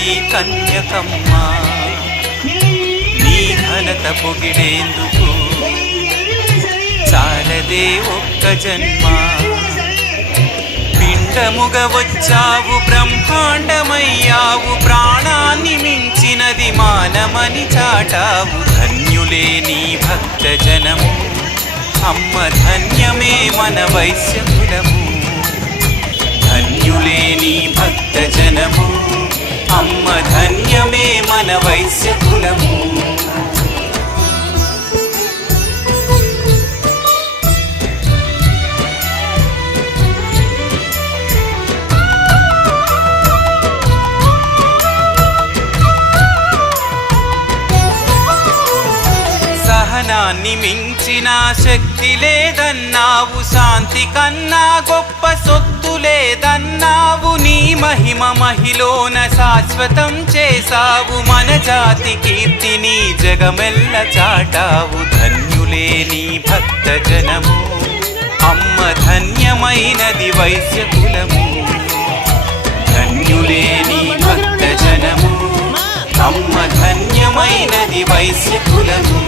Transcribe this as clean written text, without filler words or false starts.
ఉన్నది కన్యకమ్మ నీ ఘనత పొగిడేందుకు చాలదే ఒక్క జన్మ పిండముగా వచ్చావు బ్రహ్మాండమయ్యావు ప్రాణాన్ని మించినది మానమని చాటావు ధన్యులే నీ భక్త జనము అమ్మ ధన్యమే మన వైశ్యకులము ధన్యులే నీ భక్త జనము అమ్మ ధన్యమే మన వైశ్యకులము సహనాన్ని మించిన శక్తి లేదన్నావు శాంతి కన్నా గొప్ప సొత్తు లేదన్నావు నీ మహిమ మహిలోన శాశ్వతం చేసావు మన జాతి కీర్తిని జగమెల్ల చాటావు ధన్యులే నీ భక్త జనము అమ్మ ధన్యమైనది వైశ్యకులము ధన్యులే నీ భక్త జనము అమ్మ ధన్యమైనది వైశ్యకులము